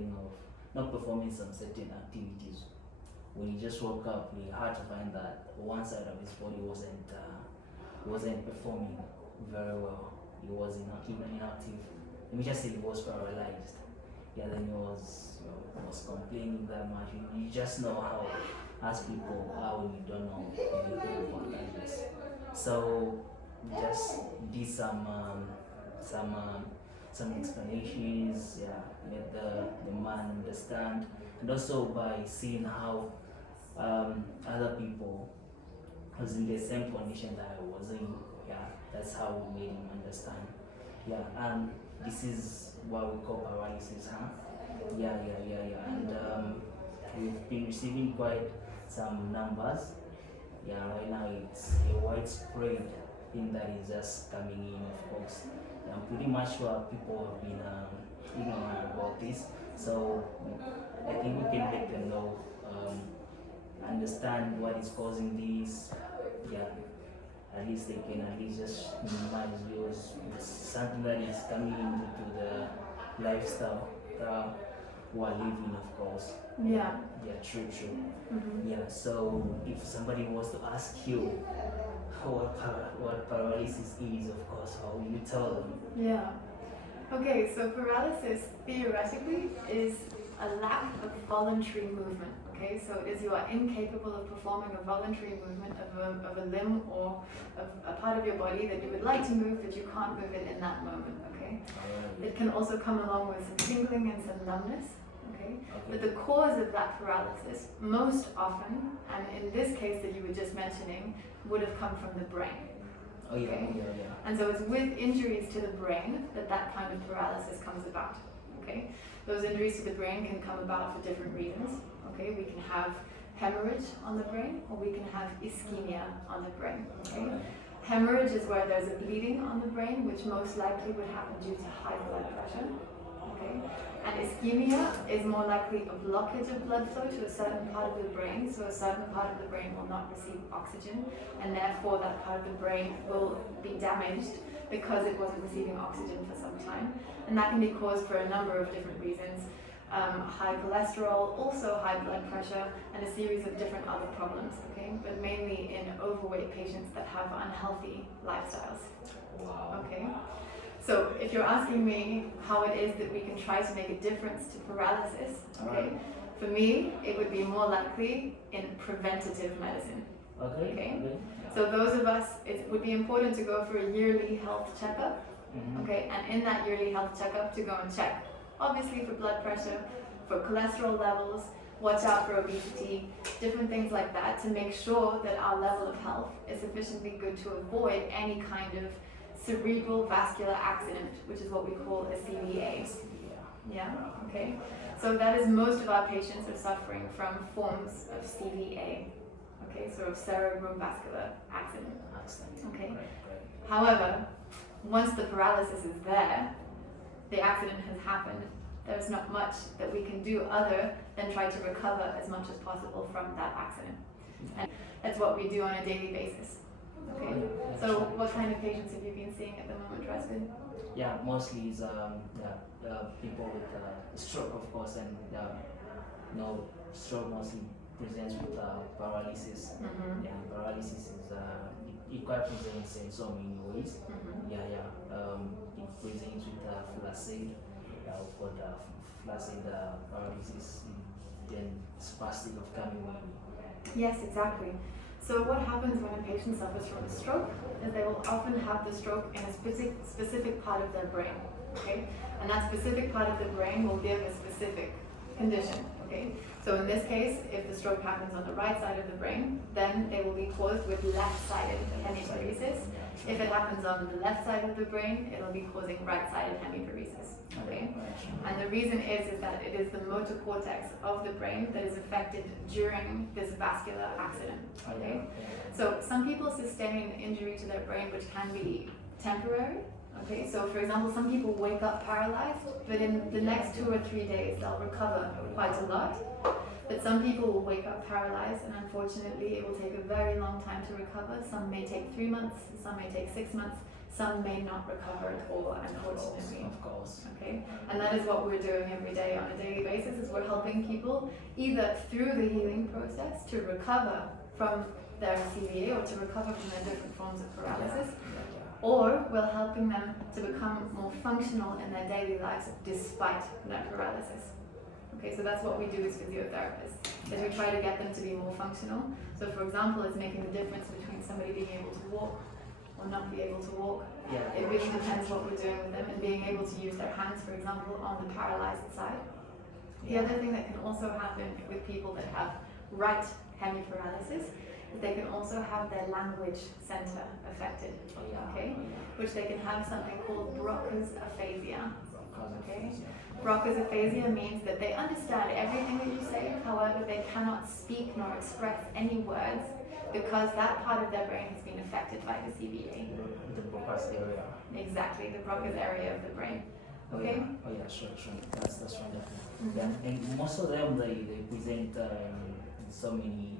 complaining of not performing some certain activities. When he just woke up, he had to find that one side of his body wasn't performing very well. He was inactive. Let me just say he was paralyzed. Yeah, then he was complaining that much. You just know how, as people, how when you don't know anything about that. So we just did some explanations. Yeah, made the man understand, and also by seeing how other people was in the same condition that I was in. Yeah, that's how we made him understand. Yeah, and this is what we call paralysis, huh? Yeah. And we've been receiving quite some numbers. Yeah, right now it's a widespread thing that is just coming in, of course. Yeah, I'm pretty much sure people have been ignorant about this. So I think we can let them know, understand what is causing this. Yeah, at least they can at least just minimize yours. It's something that is coming into the lifestyle that we are living, of course. Yeah. Yeah, true. Mm-hmm. Yeah, so if somebody was to ask you what paralysis is, of course, how will you tell them? Yeah. Okay, so paralysis theoretically is a lack of voluntary movement. Okay, so it is you are incapable of performing a voluntary movement of a limb or of a part of your body that you would like to move, but you can't move it in that moment. Okay, it can also come along with some tingling and some numbness. Okay, but the cause of that paralysis, most often, and in this case that you were just mentioning, would have come from the brain. Okay? And so it's with injuries to the brain that kind of paralysis comes about. Okay, those injuries to the brain can come about for different reasons. Okay, we can have hemorrhage on the brain, or we can have ischemia on the brain. Okay, hemorrhage is where there's a bleeding on the brain, which most likely would happen due to high blood pressure. Okay, and ischemia is more likely a blockage of blood flow to a certain part of the brain, so a certain part of the brain will not receive oxygen, and therefore that part of the brain will be damaged because it wasn't receiving oxygen for some time. And that can be caused for a number of different reasons. High cholesterol, also high blood pressure, and a series of different other problems, okay? But mainly in overweight patients that have unhealthy lifestyles. Wow. Okay? So if you're asking me how it is that we can try to make a difference to paralysis, okay? For me, it would be more likely in preventative medicine. Okay? So those of us, it would be important to go for a yearly health checkup, okay? And in that yearly health checkup, to go and check, obviously for blood pressure, for cholesterol levels, watch out for obesity, different things like that, to make sure that our level of health is sufficiently good to avoid any kind of cerebral vascular accident, which is what we call a CVA. Yeah, okay. So that is most of our patients are suffering from forms of CVA. Okay, so of cerebrovascular accident. Okay. However, once the paralysis is there, the accident has happened, there's not much that we can do other than try to recover as much as possible from that accident. And that's what we do on a daily basis. Okay, so what kind of patients have you been seeing at the moment, Raskin? Yeah, mostly is people with stroke, of course, and stroke mostly presents with paralysis. Yeah, paralysis is it quite presents in so many ways. It presents with flaccid, we've got flaccid paralysis, then spastic of Camille. Yes, exactly. So what happens when a patient suffers from a stroke is they will often have the stroke in a specific part of their brain, okay? And that specific part of the brain will give a specific condition, okay? So in this case, if the stroke happens on the right side of the brain, then they will be caused with left-sided hemiparesis. If it happens on the left side of the brain, it'll be causing right-sided hemiparesis, okay? And the reason is that it is the motor cortex of the brain that is affected during this vascular accident, okay? So some people sustain injury to their brain which can be temporary, okay? So for example, some people wake up paralyzed, but in the next 2 or 3 days, they'll recover quite a lot. But some people will wake up paralyzed, and unfortunately it will take a very long time to recover. Some may take 3 months, some may take 6 months, some may not recover at all, unfortunately. Of course. Okay, and that is what we're doing every day on a daily basis, is we're helping people either through the healing process to recover from their CVA or to recover from their different forms of paralysis, or we're helping them to become more functional in their daily lives despite their paralysis. Okay, so that's what we do as physiotherapists, is we try to get them to be more functional. So for example, it's making the difference between somebody being able to walk or not be able to walk. It really depends what we're doing with them, and being able to use their hands, for example, on the paralyzed side. The other thing that can also happen with people that have right hemiparalysis is they can also have their language center affected, okay? Which they can have something called Broca's aphasia, okay? Broca's aphasia means that they understand everything that you say, however, they cannot speak nor express any words because that part of their brain has been affected by the CVA. The Broca's area. Exactly, the Broca's area of the brain. Okay? Sure. That's wonderful. And most of them they present in so many.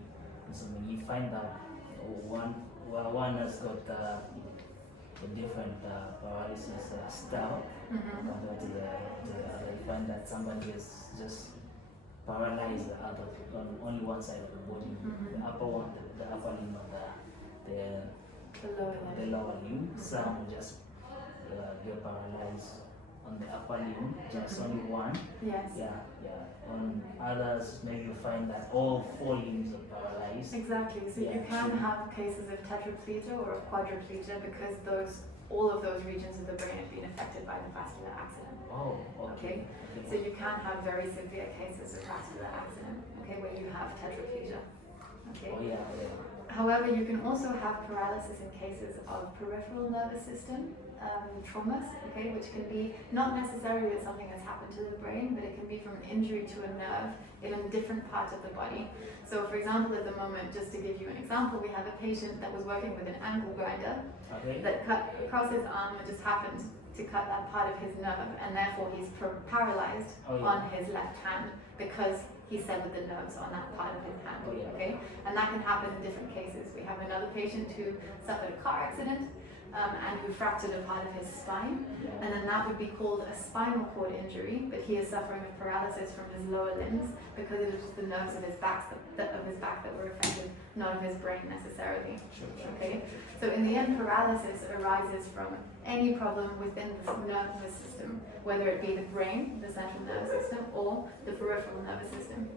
You find that one has got a different paralysis style compared to the other. You find that somebody is just paralyzed on only one side of the body, the upper one, the upper limb of the lower limb. Some just get paralyzed on the upper limb, just only one. Yes. On others, maybe you find that all four limbs are paralyzed. Exactly. So you can have cases of tetraplegia or of quadriplegia because all of those regions of the brain have been affected by the vascular accident. Oh, okay. So you can have very severe cases of vascular accident, okay, where you have tetraplegia. Okay. However, you can also have paralysis in cases of peripheral nervous system traumas, okay, which can be not necessarily with something that's happened to the brain, but it can be from an injury to a nerve in a different part of the body. So, for example, at the moment, just to give you an example, we have a patient that was working with an ankle grinder that cut across his arm and just happened to cut that part of his nerve, and therefore he's paralyzed on his left hand because he severed the nerves on that part of his hand, okay? And that can happen in different cases. We have another patient who suffered a car accident and who fractured a part of his spine, and then that would be called a spinal cord injury, but he is suffering of paralysis from his lower limbs because it was just the nerves of his back that were affected, not of his brain necessarily. Okay? So in the end, paralysis arises from any problem within the nervous system, whether it be the brain, the central nervous system, or the peripheral nervous system.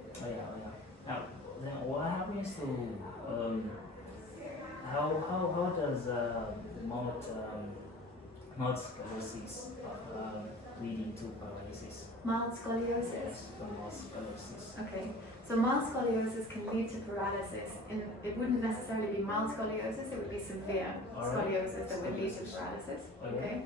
Now, then what happens to how does mild scoliosis leading to paralysis? Mild scoliosis. Mild scoliosis. Okay. So mild scoliosis can lead to paralysis. It wouldn't necessarily be mild scoliosis, it would be severe scoliosis that would lead to paralysis. Okay?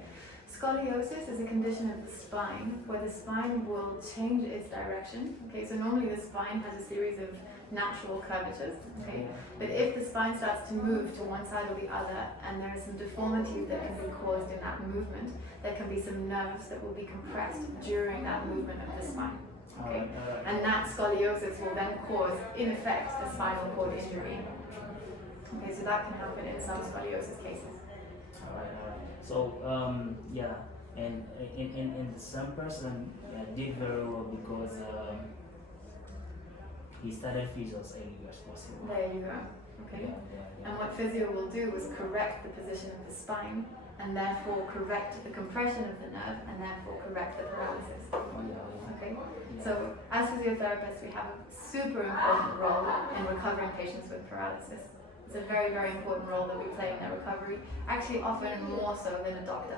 Scoliosis is a condition of the spine where the spine will change its direction. Okay, so normally the spine has a series of natural curvatures. Okay, but if the spine starts to move to one side or the other, and there are some deformities that can be caused in that movement, there can be some nerves that will be compressed during that movement of the spine. Okay, and that scoliosis will then cause, in effect, a spinal cord injury. Okay, so that can happen in some scoliosis cases. All right. So and some person did very well because he started physio as early as possible. There you go. Okay. And what physio will do is correct the position of the spine, and therefore correct the compression of the nerve, and therefore correct the paralysis. Okay. So as physiotherapists, we have a super important role in recovering patients with paralysis. It's a very, very important role that we play in their recovery, actually often more so than a doctor.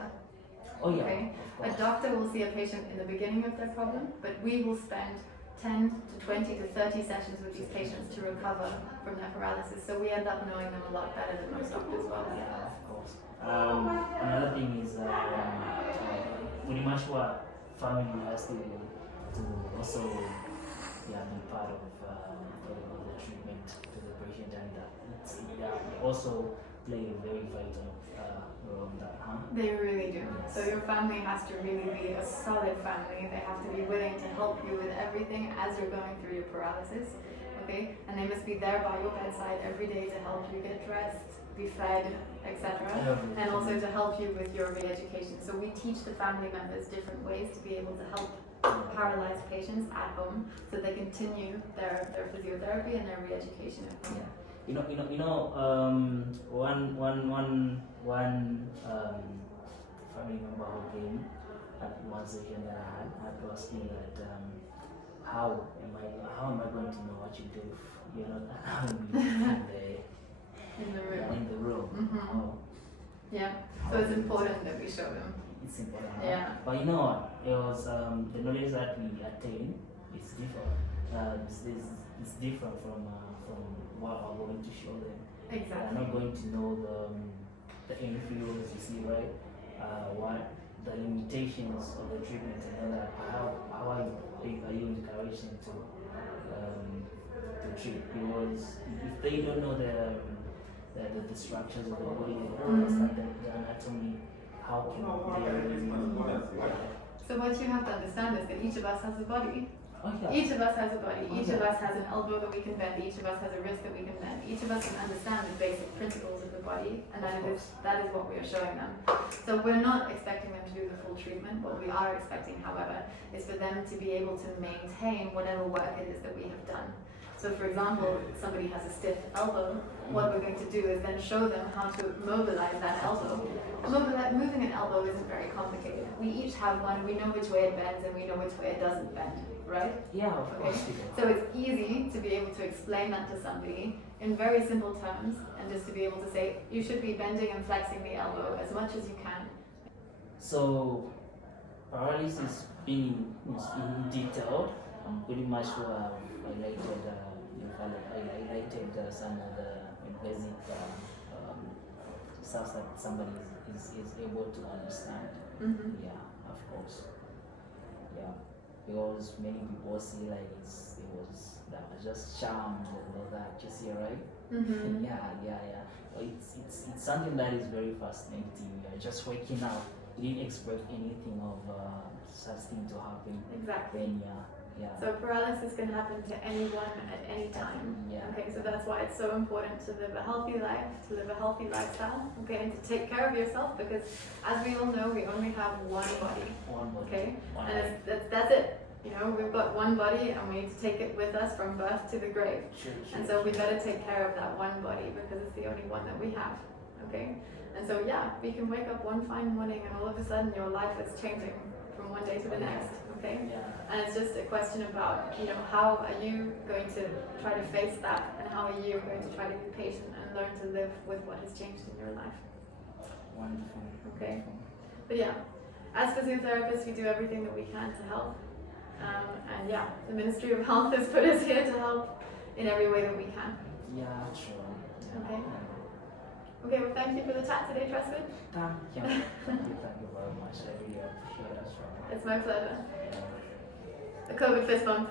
Okay? A doctor will see a patient in the beginning of their problem, but we will spend 10 to 20 to 30 sessions with these patients to recover from their paralysis. So we end up knowing them a lot better than most doctors will. Yeah, of course. Another thing is pretty much what family has to also be part of the treatment to the patient, and they also play a very vital role in that, huh? They really do. So your family has to really be a solid family. They have to be willing to help you with everything as you're going through your paralysis, okay? And they must be there by your bedside every day to help you get dressed, be fed, etc. And also to help you with your re-education. So we teach the family members different ways to be able to help paralyzed patients at home so they continue their physiotherapy and their re-education at home. Yeah. One family member who came at one session that I had to ask me that how am I going to know what you do if you're not In the room. in the room? Mm-hmm. Oh, Yeah. So it's important that we show them. it's important. Yeah. But you know what? It was the knowledge that we attain is different. It's different from what we're going to show them. Exactly. They're not going to know the influence, you see, right? What the limitations of the treatment, and all that. How are you encouraged them to treat? Because if they don't know the structures of the body, they don't understand the anatomy. How can they really? So what you have to understand is that each of us has a body. Oh, yeah. Each of us has a body. Each of Yeah. us has an elbow that we can bend. Each of us has a wrist that we can bend. Each of us can understand the basic principles of the body, and that is what we are showing them. So we're not expecting them to do the full treatment. What we are expecting, however, is for them to be able to maintain whatever work it is that we have done. So for example, somebody has a stiff elbow, what we're going to do is then show them how to mobilize that elbow. Moving an elbow isn't very complicated. We each have one, we know which way it bends and we know which way it doesn't bend, right? Yeah, of Okay. course. So it's easy to be able to explain that to somebody in very simple terms and just to be able to say, you should be bending and flexing the elbow as much as you can. So paralysis being in detailed, pretty much highlighted some of the basic stuff that somebody is able to understand. Mm-hmm. Yeah, of course. Yeah, because many people see like that was just charmed and all that. You see, right? Mm-hmm. Yeah. But it's something that is very fascinating. You're just waking up. You didn't expect anything of such thing to happen. Exactly. Then yeah. So paralysis can happen to anyone at any time. Yeah. Okay, so that's why it's so important to live a healthy life, to live a healthy lifestyle, okay, and to take care of yourself because as we all know, we only have one body, One body. okay? One And life. that's it. You know, we've got one body and we need to take it with us from birth to the grave. Sure. And so we better take care of that one body because it's the only one that we have, okay? And so yeah, we can wake up one fine morning and all of a sudden your life is changing from one day to the next, okay? Yeah. And it's just a question about, you know, how are you going to try to face that and how are you going to try to be patient and learn to live with what has changed in your life. Wonderful. Okay. But yeah, as physiotherapists, we do everything that we can to help. And yeah, the Ministry of Health has put us here to help in every way that we can. Yeah, sure. Yeah. Okay. Okay, well thank you for the chat today, Tresford. Thank you. Thank you very much. I really appreciate it. It's my pleasure. Yeah. A COVID fist bump.